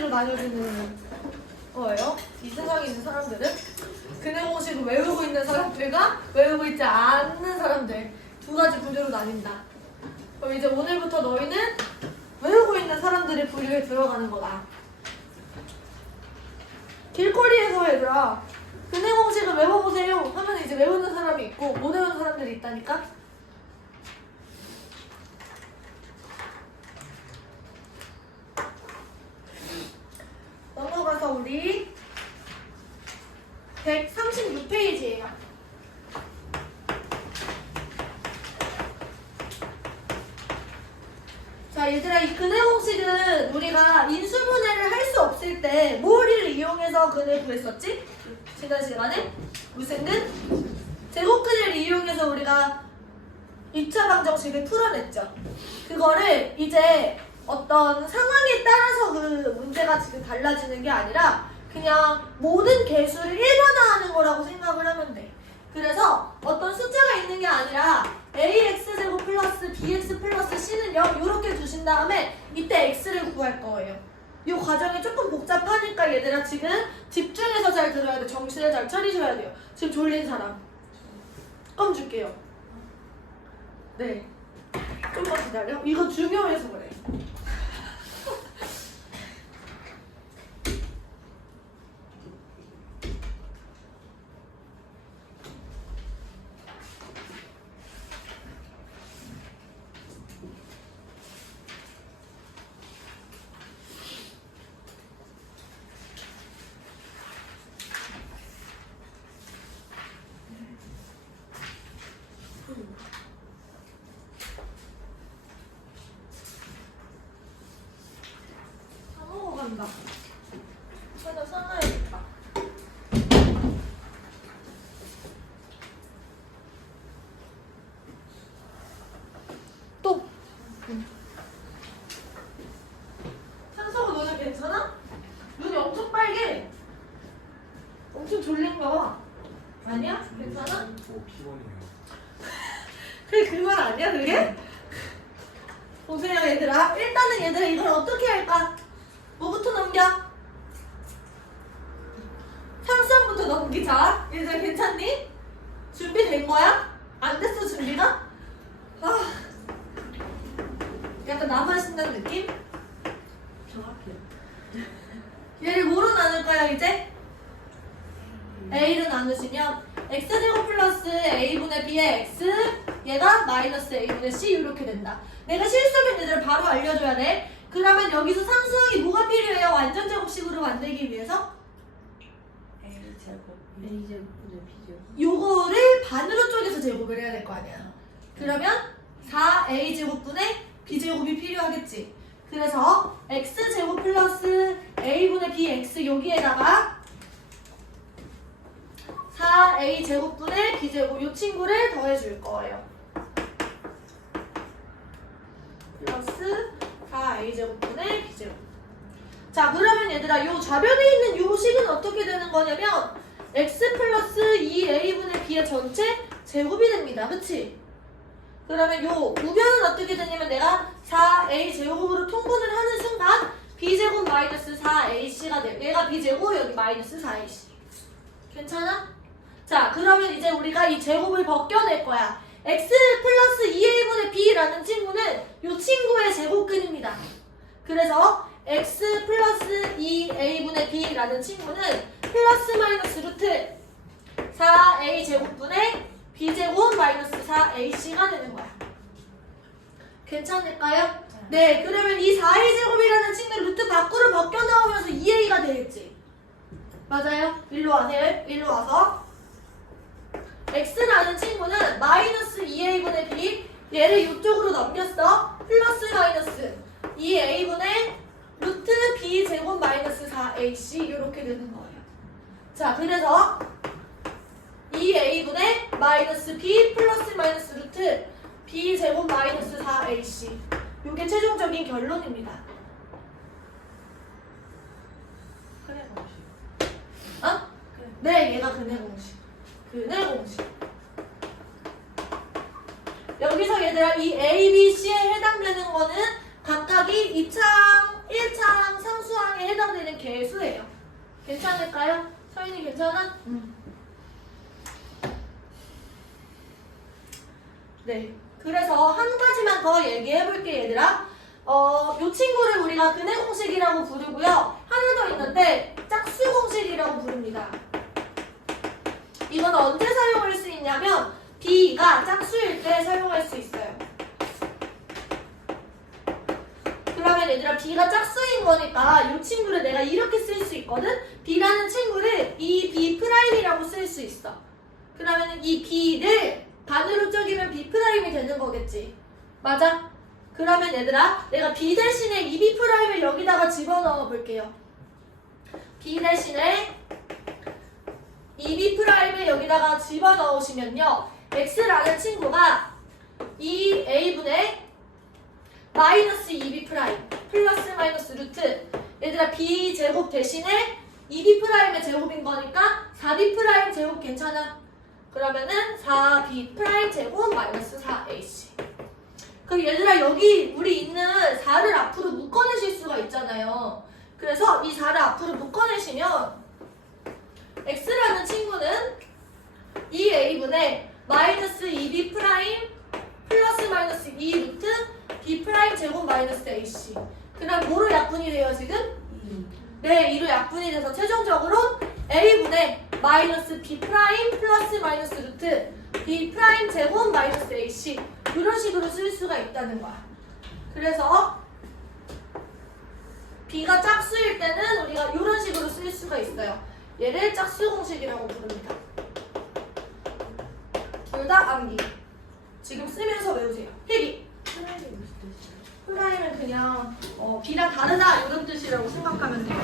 가지로 나뉘어지는 거예요. 이 세상에 있는 사람들은 근해 공식을 외우고 있는 사람들과 외우고 있지 않는 사람들 두 가지 구조로 나뉜다. 그럼 이제 오늘부터 너희는 외우고 있는 사람들의 부류에 들어가는 거다. 길거리에서 얘들아 근해 공식을 외워보세요 하면 이제 외우는 사람이 있고 못 외우는 사람들이 있다니까. 넘어가서 우리 136페이지예요. 자, 얘들아, 이 근해 공식은 우리가 인수분해를 할 수 없을 때 뭐를 구했었지? 지난 시간에? 근? 제곱근을 이용해서 우리가 2차 방정식을 풀어냈죠. 그거를 이제 어떤 상황에 따라서 그 문제가 지금 달라지는 게 아니라 그냥 모든 개수를 일반화하는 거라고 생각을 하면 돼. 그래서 어떤 숫자가 있는 게 아니라 ax 제곱 플러스 bx 플러스 c는 0 이렇게 두신 다음에 이때 x를 구할 거예요. 이 과정이 조금 복잡하니까 얘들아 지금 집중해서 잘 들어야 돼. 정신을 잘 차리셔야 돼요. 지금 졸린 사람. 껌 줄게요. 네. 좀만 기다려. 이거 중요해서 그래. 다 먹어간다. 하나 사놔야겠다. 또. 찬성아 너는 괜찮아? 눈이 엄청 빨개. 엄청 졸린가 봐. 아니야? 괜찮아? 뭐 피곤해요. 그게 그말 아니야 그게? 보세요 얘들아 일단은 얘들아 이걸 어떻게 할까? 뭐부터 넘겨? 상수함부터 넘기 자 얘들아 괜찮니? 준비된 거야? 안 됐어 준비가? 아 약간 신나는 느낌? 정확해요. 얘를 뭐로 나눌 거야 이제? A로 나누시면 X제곱 플러스 A분의 B의 X 얘가 마이너스 A분의 C 이렇게 된다 내가 실수하면 얘들을 바로 알려줘야 돼 그러면 여기서 상수항이 뭐가 필요해요? 완전 제곱식으로 만들기 위해서? A 제곱 A 제곱분의 B 제곱. 요거를 반으로 쪼개서 제곱을 해야 될 거 아니야 그러면 4A제곱분의 B제곱이 필요하겠지 그래서 X제곱 플러스 A분의 BX 여기에다가 4a 제곱분의 b 제곱 이 친구를 더해줄 거예요. 플러스 4a 제곱분의 b 제곱. 자 그러면 얘들아 요 좌변에 있는 요 식은 어떻게 되는 거냐면 x 플러스 2a분의 b의 전체 제곱이 됩니다. 그치? 그러면 요 우변은 어떻게 되냐면 내가 4a 제곱으로 통분을 하는 순간 b 제곱 마이너스 4ac가 돼요. 얘가 b 제곱 여기 마이너스 4ac. 괜찮아? 자, 그러면 이제 우리가 이 제곱을 벗겨낼 거야. X 플러스 2a분의 b라는 친구는 이 친구의 제곱근입니다. 그래서 x 플러스 2a분의 b라는 친구는 플러스 마이너스 루트 4a 제곱분의 b 제곱 마이너스 4ac가 되는 거야. 괜찮을까요? 네, 그러면 이 4a 제곱이라는 친구 루트 밖으로 벗겨 나오면서 2a가 되겠지. 맞아요. 일로 와세요. 일로 와서 x라는 친구는 마이너스 2a분의 b 얘를 이쪽으로 넘겼어. 플러스 마이너스 2a분의 루트 b 제곱 마이너스 4ac 이렇게 되는 거예요. 자, 그래서 2a분의 마이너스 b 플러스 마이너스 루트 b 제곱 마이너스 4ac 이게 최종적인 결론입니다. 그래 공식. 어? 네, 얘가 근해 공식. 근해 공식. 여기서 얘들아 이 A, B, C에 해당되는 거는 각각이 2창, 1창 상수항에 해당되는 개수예요. 괜찮을까요? 서인이 괜찮아? 네. 그래서 한 가지만 더 얘기해 볼게 얘들아. 어, 요 친구를 우리가 근해 공식이라고 부르고요. 하나 더 있는데 짝수 공식이라고 부릅니다. 이건 언제 사용할 수 있냐면 B가 짝수일 때 사용할 수 있어요. 그러면 얘들아 B가 짝수인 거니까 이 친구를 내가 이렇게 쓸 수 있거든? B라는 친구를 이 B 프라임이라고 쓸 수 있어. 그러면 이 B를 반으로 쪼개면 B 프라임이 되는 거겠지. 맞아? 그러면 얘들아 내가 B 대신에 이 B 프라임을 여기다가 집어넣어 볼게요. B 대신에 이 B 프라임을 여기다가 집어넣으시면요. X라는 친구가 이 A분의 마이너스 2b 프라임 플러스 마이너스 루트 얘들아 b 제곱 대신에 2b 프라임의 제곱인 거니까 4b 프라임 제곱 괜찮아? 그러면은 4b 프라임 제곱 마이너스 4ac 그럼 얘들아 여기 우리 있는 4를 앞으로 묶어내실 수가 있잖아요 그래서 이 4를 앞으로 묶어내시면 x라는 친구는 이 a분의 마이너스 2b 프라임 플러스 마이너스 2 루트 b 프라임 제곱 마이너스 ac 그럼 뭐로 약분이 돼요 지금? 네 2로 약분이 돼서 최종적으로 a분의 마이너스 b 프라임 플러스 마이너스 루트 b 프라임 제곱 마이너스 ac 이런 식으로 쓸 수가 있다는 거야. 그래서 b가 짝수일 때는 우리가 이런 식으로 쓸 수가 있어요 얘를 짝수 공식이라고 부릅니다 둘다 암기 지금 쓰면서 외우세요 필기? 프라임은 그냥 어, B랑 다르다 이런 뜻이라고 생각하면 돼요.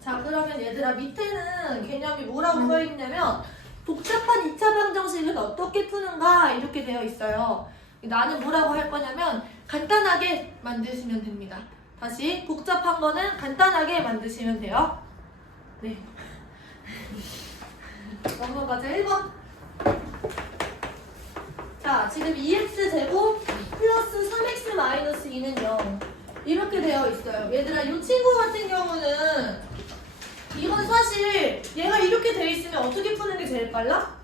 자 그러면 얘들아 밑에는 개념이 뭐라고 써 있냐면 복잡한 2차 방정식은 어떻게 푸는가 이렇게 되어 있어요. 나는 뭐라고 할 거냐면 간단하게 만드시면 됩니다. 다시 복잡한 거는 간단하게 만드시면 돼요. 네. 넘어가자 1번. 자, 지금 2x 제곱 플러스 3x 마이너스 2는 0 이렇게 되어 있어요. 얘들아, 이 친구 같은 경우는 이건 사실 얘가 이렇게 돼 있으면 어떻게 푸는 게 제일 빨라?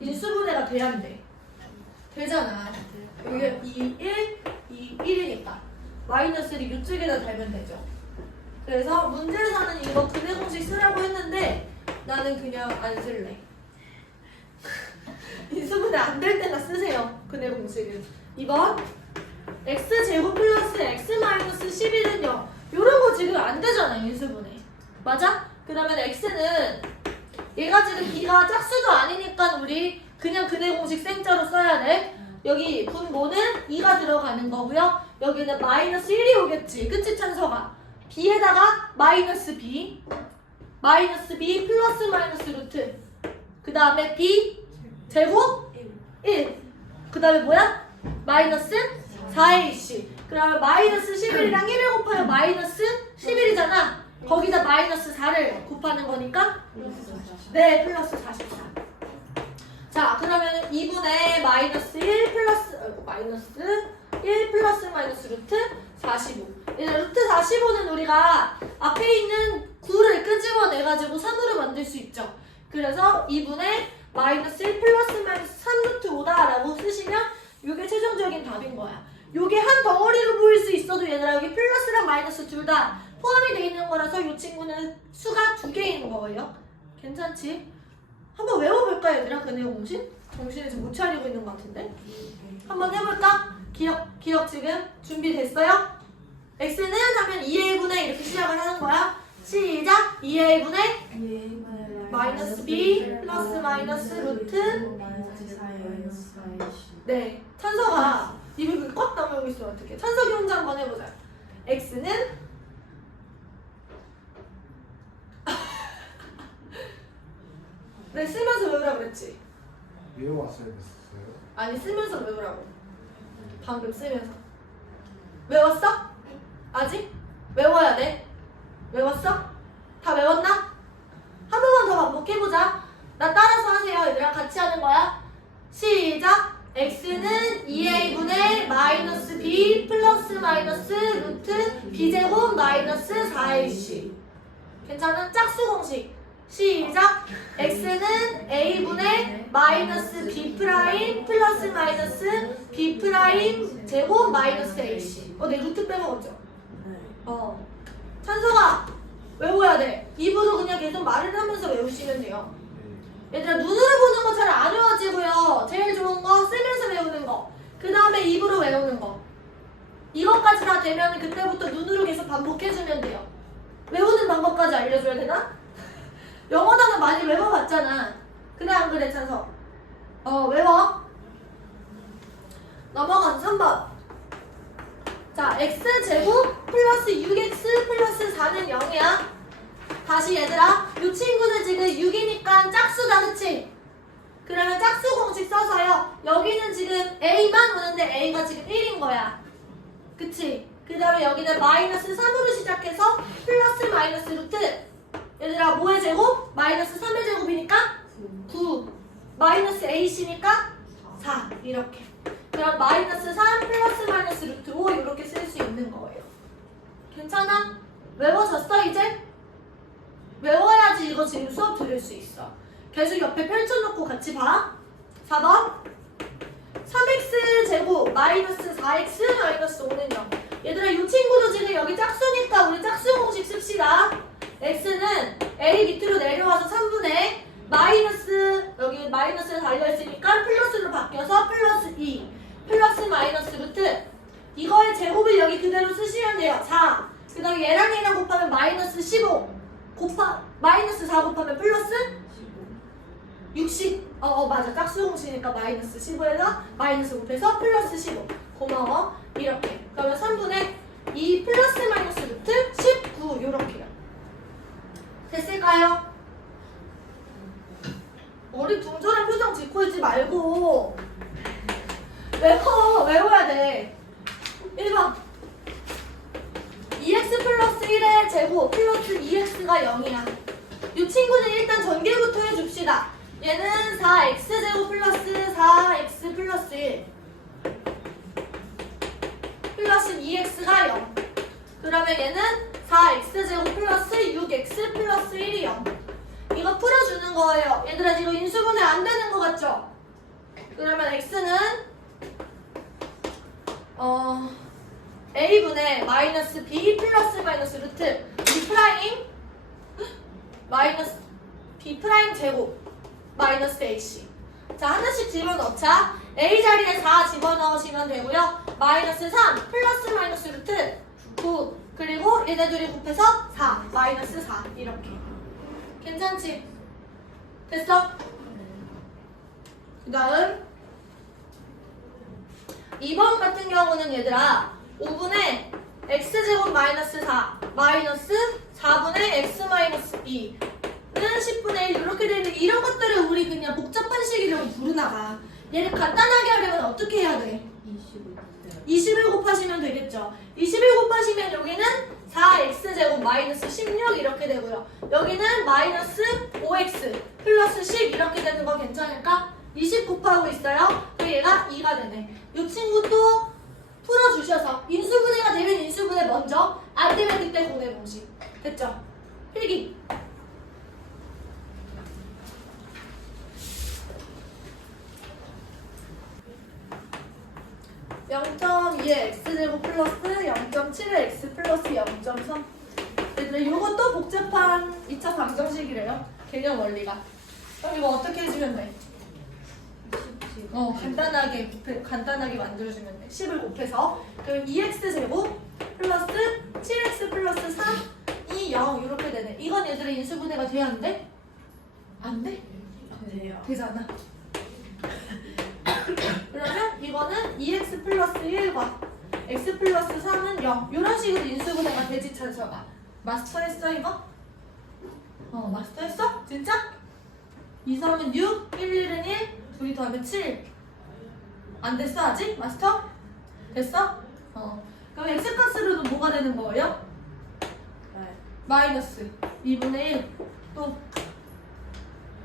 인수분해가 돼야 안 돼. 되잖아. 이게 2, 1, 2, 1이니까 마이너스를 이쪽에다 달면 되죠. 그래서 문제에서는 이거 근해 공식 쓰라고 했는데 나는 그냥 안 쓸래. 인수분해 안 될 때나 쓰세요. 근해 공식을. 2번 x 제곱 플러스 x 마이너스 11은요. 이런 거 지금 안 되잖아 인수분해. 맞아? 그러면 x는 얘가 지금 b가 짝수도 아니니까 우리 그냥 근해 공식 생자로 써야 돼. 여기 분모는 2가 들어가는 거고요. 여기는 마이너스 1이 오겠지. 그치 찬서가? B에다가 마이너스 b 마이너스 b 플러스 마이너스 루트 그 다음에 b 제곱 1. 그 다음에 뭐야? 마이너스 4ac. 그러면 마이너스 11이랑 1을 곱하면 마이너스 11이잖아. 거기다 마이너스 4를 곱하는 거니까 네, 플러스 44. 자, 그러면 2분의 마이너스 1 플러스, 어, 마이너스 1 플러스 마이너스 루트 45. 이제 루트 45는 우리가 앞에 있는 9를 끄집어내가지고 3으로 만들 수 있죠. 그래서 2분의 마이너스 1 플러스 마이너스 3 루트 5다라고 쓰시면 이게 최종적인 답인 거야. 요게 한 덩어리로 보일 수 있어도 얘들아 여기 플러스랑 마이너스 둘 다 포함이 되어 있는 거라서 이 친구는 수가 두 개인 거예요. 괜찮지? 한번 외워볼까 얘들아 그 내용 공식? 정신을 지금 못 차리고 있는 것 같은데 한번 해볼까? 기억 기억 지금 준비됐어요? X는 하면 2a분의 이렇게 시작을 하는 거야. 시작. 2a분의 마이너스 b 플러스 마이너스 루트 마이너스 4 마이너스 4네 찬서가 입을 꽉 다물고 있으면 어떡해? 찬석이 혼자 한번 해보자. X는 네 쓰면서 외우라 그랬지? 외워왔어야 됐어요. 아니 쓰면서 외우라고. 방금 쓰면서. 외웠어? 아직? 외워야 돼? 외웠어? 다 외웠나? 한 번만 더 반복해보자. 나 따라서 하세요. 얘들아 같이 하는 거야. 시작. X는 2a분의 마이너스 b 플러스 마이너스 루트 b제곱 마이너스 4ac 괜찮은 짝수 공식. 시작. X는 a분의 마이너스 b 프라임 플러스 마이너스 b 프라임 제곱 마이너스 ac 어내 네, 루트 빼먹었죠? 어 찬성아 외워야 돼 입으로 그냥 계속 말을 하면서 외우시면 돼요 얘들아 눈으로 보는 거 잘 안 외워지고요. 제일 좋은 거 쓰면서 외우는 거. 그 다음에 입으로 외우는 거. 이것까지 다 되면 그때부터 눈으로 계속 반복해주면 돼요. 외우는 방법까지 알려줘야 되나? 영어 단어 많이 외워봤잖아. 그래 안 그래 찬서? 어 외워. 넘어간 3번. 자 x제곱 플러스 6x 플러스 4는 0이야. 다시 얘들아 이 친구는 지금 6이니까 짝수다 그치? 그러면 짝수 공식 써서요 여기는 지금 a만 오는데 a가 지금 1인 거야 그치? 그 다음에 여기는 마이너스 3으로 시작해서 플러스 마이너스 루트 얘들아 뭐의 제곱? 마이너스 3의 제곱이니까 9 마이너스 ac니까 4 이렇게 그럼 마이너스 3 플러스 마이너스 루트 5 이렇게 쓸 수 있는 거예요 괜찮아? 외워졌어 이제? 외워야지 이거 들을 수 있어. 계속 옆에 펼쳐놓고 같이 봐. 4번. 3x 제곱 마이너스 4x 마이너스 5는 0. 얘들아 이 친구도 지금 여기 짝수니까 우리 짝수 공식 씁시다. x는 a 밑으로 내려와서 3분의 마이너스 여기 마이너스 달려있으니까 플러스로 바뀌어서 플러스 2 플러스 마이너스 루트 이거의 제곱을 여기 그대로 쓰시면 돼요. 4. 그 다음에 얘랑 얘랑 곱하면 마이너스 15 곱하 마이너스 4 곱하면 플러스 60. 어, 어 맞아. 짝수 공식이니까 마이너스 15에서 마이너스 곱해서 플러스 15. 고마워. 이렇게. 그러면 3분의 2 플러스 마이너스 루트 19 요렇게요. 됐을까요? 머리 둥절한 표정 짓고 있지 말고 외워 외워야 돼. 1번 2x 플러스 1의 제곱 플러스 2x가 0이야. 이 친구는 일단 전개부터 해줍시다. 얘는 4x제곱 플러스 4x 플러스 1 플러스 2x가 0. 그러면 얘는 4x제곱 플러스 6x 플러스 1이 0. 이거 풀어주는 거예요. 얘들아 지금 인수분해 안 되는 거 같죠? 그러면 x는 어 a분의 마이너스 b 플러스 마이너스 루트 b 프라임 마이너스 b 프라임 제곱 마이너스 ac 자 하나씩 집어넣자. A 자리에 4 집어넣으시면 되고요. 마이너스 3 플러스 마이너스 루트 9 그리고 얘네 둘이 곱해서 4 마이너스 4 이렇게. 괜찮지? 됐어? 그 다음. 2번 같은 경우는 얘들아 5분의 x제곱 마이너스 4 마이너스 4분의 x 마이너스 2 는 10분의 1 이렇게 되는 이런 것들을 우리 그냥 복잡한 식이라고 부르나가 얘를 간단하게 하려면 어떻게 해야 돼? 20을 곱하시면 되겠죠. 20을 곱하시면 여기는 4x제곱 마이너스 16 이렇게 되고요. 여기는 마이너스 5x 플러스 10 이렇게 되는 거 괜찮을까? 20 곱하고 있어요. 그럼 얘가 2가 되네. 이 친구도 풀어주셔서 인수분해가 되면 인수분해 먼저 안 되면 그때 공대 공식. 됐죠? 필기 (0.2의 x제곱 플러스 0.7의 x 플러스 0.3 얘들아 이것도 복잡한 2차 방정식이래요 개념 원리가 그럼 이거 어떻게 해주면 돼? 어, 간단하게 곱해, 간단하게 만들어주면 돼. 10을 곱해서 그럼 2x 제곱 플러스 7x 플러스 3이 0 이렇게 되네. 이건 얘들의 인수분해가 돼야 안 돼? 안 돼? 돼요. 되잖아. 그러면 이거는 2x 플러스 1과 x 플러스 3은 0 이런 식으로 인수분해가 되지 찬서가 마스터 했어 이거? 어 마스터 했어? 진짜? 2, 3은 6, 1, 1은 1 2이 더하면 7. 안 됐어 아직? 마스터? 됐어? 어. 그럼 x값으로는 뭐가 되는 거예요? 네. 마이너스 2분의 1. 또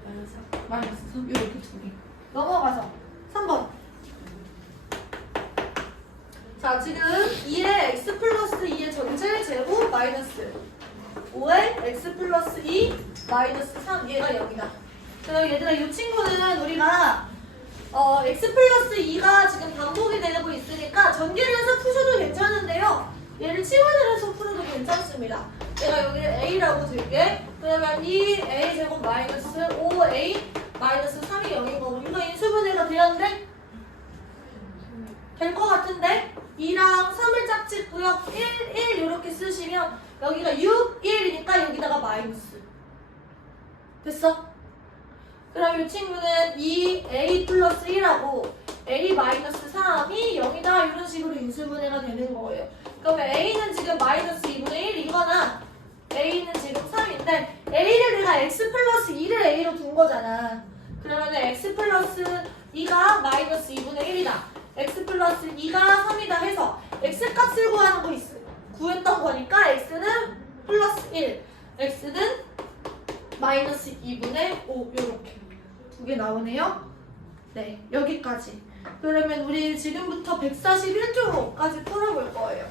마이너스 마이너스 3. 이렇게 두 개. 넘어가서 3번. 자, 지금 2의 x 플러스 2의 전체 제곱 마이너스 5의 x 플러스 2 마이너스 3 얘가 여기다. 그럼 얘들아 이 친구는 우리가 어, x 플러스 2가 지금 반복이 되고 있으니까 전개를 해서 푸셔도 괜찮은데요. 얘를 치환을 해서 풀어도 괜찮습니다. 내가 여기를 a라고 줄게. 그러면 2a 제곱 마이너스 5a 마이너스 3이 0인 거고 이거 인수분해가 되었는데 될 것 같은데 2랑 3을 짝짓고요 1, 1 이렇게 쓰시면 여기가 6, 1이니까 여기다가 마이너스. 됐어? 그럼 이 친구는 2a 플러스 1하고 a 마이너스 3이 0이다 이런 식으로 인수분해가 되는 거예요. 그러면 a는 지금 마이너스 2분의 1이거나 a는 지금 3인데 a를 내가 x 플러스 2를 a로 둔 거잖아. 그러면 x 플러스 2가 마이너스 2분의 1이다 x 플러스 2가 3이다 해서 x 값을 구하는 거 있어 구했던 거니까 x는 플러스 1 x는 마이너스 2분의 5 요렇게 두 개 나오네요. 네 여기까지. 그러면 우리 지금부터 141쪽까지 풀어볼 거예요